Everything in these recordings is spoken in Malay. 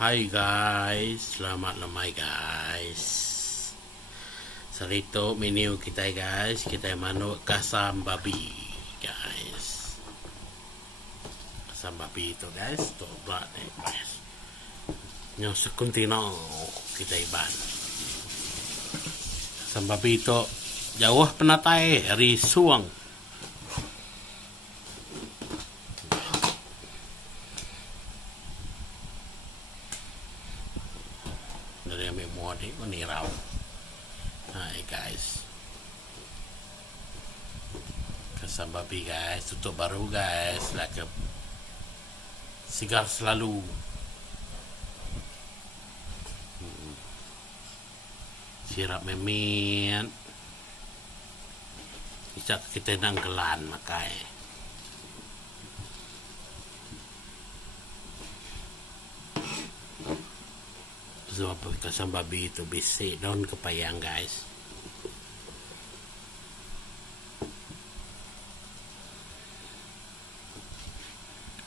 Hai guys, selamat lemai guys. Sarito menu kita guys, kita manuk kasam babi guys. Kasam babi itu guys, tuh belat guys. Yang sekuntino kita iban. Kasam babi itu jauh penatai hari suang. Dari ambil muat ni, ko ni raw. Hai guys. Kasam babi guys, tutup baru guys, like sigar selalu. Sirap memin. Bisa kita nanggelan makai. Sebab kasam babi itu besi daun kepayang guys.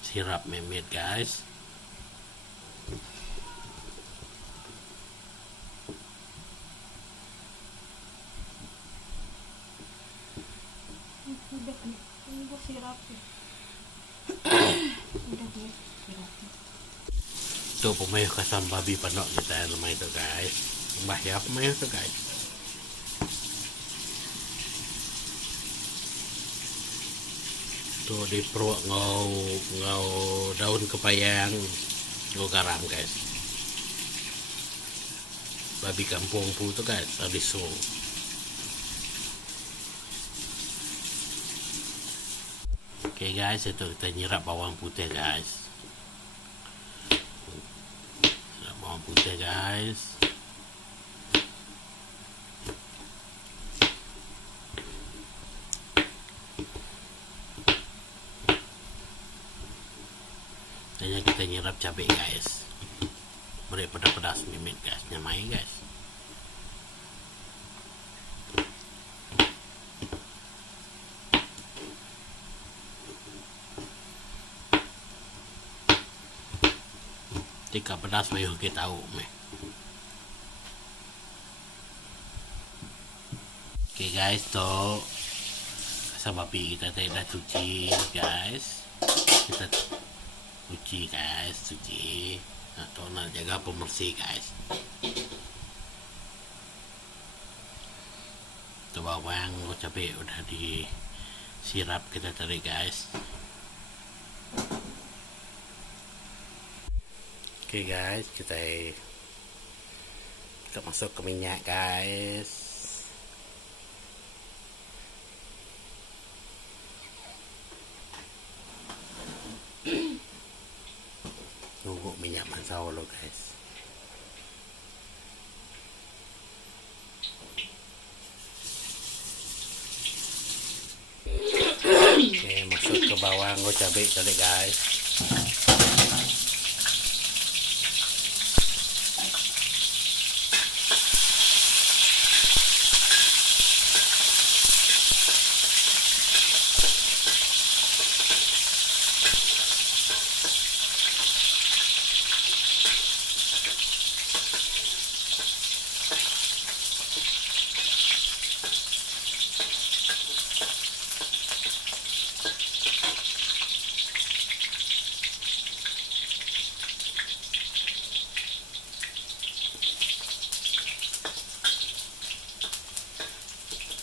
Sirap memit guys. Udah nih, ini gua sirap sih. Udah nih, sirap. Itu pemayo kasam babi panok kita rumah itu guys. Bahaya pemayo itu guys. Tuh di perut ngau daun kepayang, ngau garam guys. Babi kampung pu itu guys, habis so. Oke guys, itu kita nyirap bawang putih guys. Bawang putih guys. Dan kita nyirap cabai guys. Beri pedas-pedas mimit guys, nyamai guys. Tika pedas mayo kita tahu meh. Oke guys, to kasam babi kita dah cuci guys. Kita cuci guys, cuci. Atau nak jaga pembersih guys. Itu bawang, cabai udah disirap kita tarik guys. Oke guys, kita masuk ke minyak guys. Nunggu minyak masak dulu guys. Oke, masuk ke bawang, cabai tadi guys.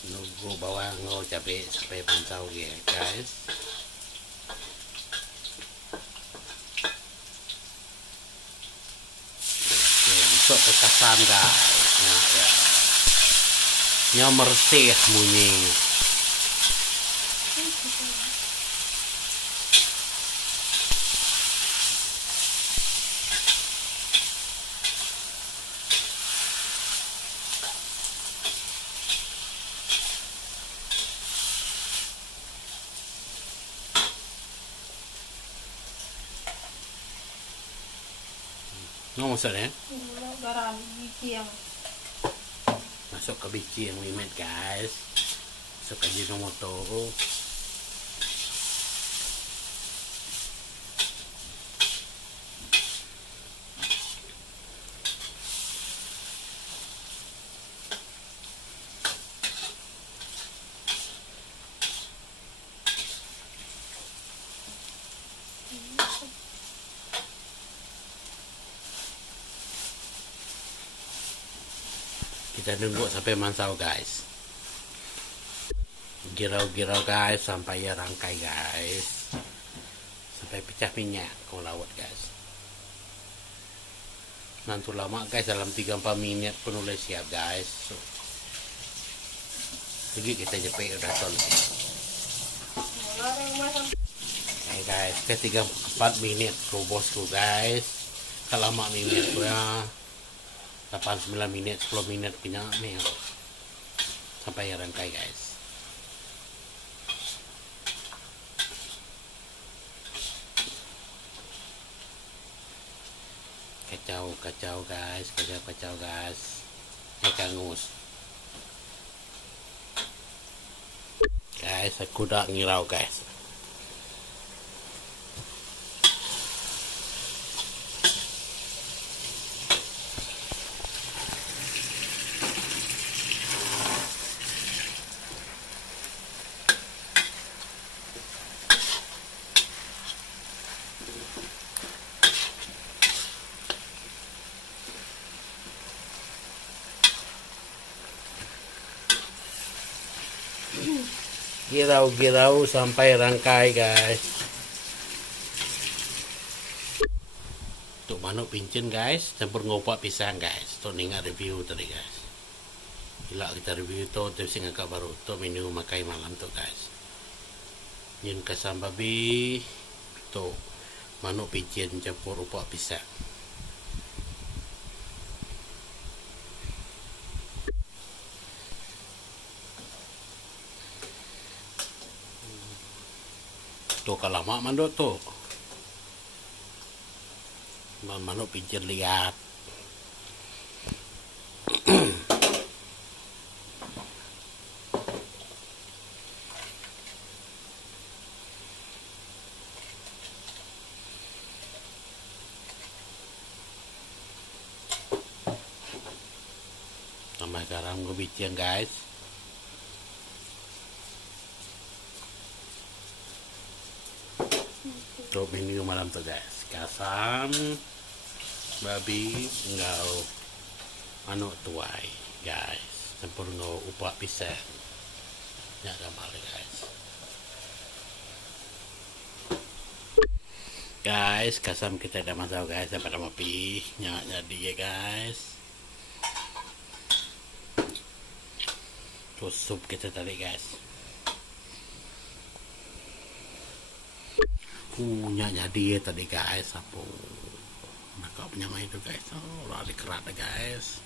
Nunggu bawang cabai sampai pancau ya guys. Oke, masuk ke kasam guys. Nah, ya. Nyomersih munyi. Nggak maksudnya? Gula, garam, biji yang Masuk ke biji yang limet guys. Masuk ke Ajinomoto. Kita nunggu sampai mansau guys. Girau-girau guys sampai ya rangkai guys. Sampai pecah minyak kau lawat guys. Nanti lama guys, dalam 3-4 menit pun udah siap guys. So, jadi kita jepit udah selesai. Hey guys, ke 3-4 menit ku bosku guys. Kalau lama menit ya 8-9 menit 10 menit punya nih. Sampai ya rangkai guys. Kacau guys. Kangus guys, aku udah ngirau guys. Girau-girau sampai rangkai guys. Untuk manuk pincin guys, campur ngopak pisang guys. Tuh ningat review tadi guys. Gila kita review tuh, terus ngakak baru tuh menu makai malam tuh guys. Nyun kasam babi, tuh manuk pincin campur opak pisang. Tuh kalau lama mandok tuh manuk pincir lihat. Tambah garam gue bikin guys. Untuk menu malam tuh guys, kasam babi ngau manuk tuai guys, campur ngau upak pisang ya gampang guys. Kasam kita udah masak guys, sampai ada api nyak jadi ya guys. Terus sup kita tadi guys, punya jadi ya tadi guys. Apa nakal punya main itu guys. Oh lari kerat guys.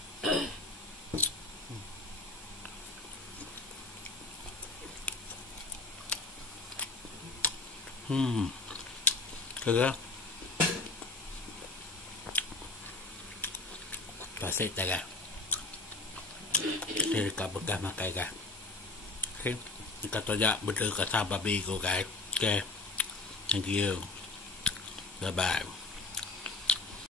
Kagak pasti jaga dari kabegah makai kah. Oke, kata aja betul kata babi ko guys. Oke, thank you, bye bye.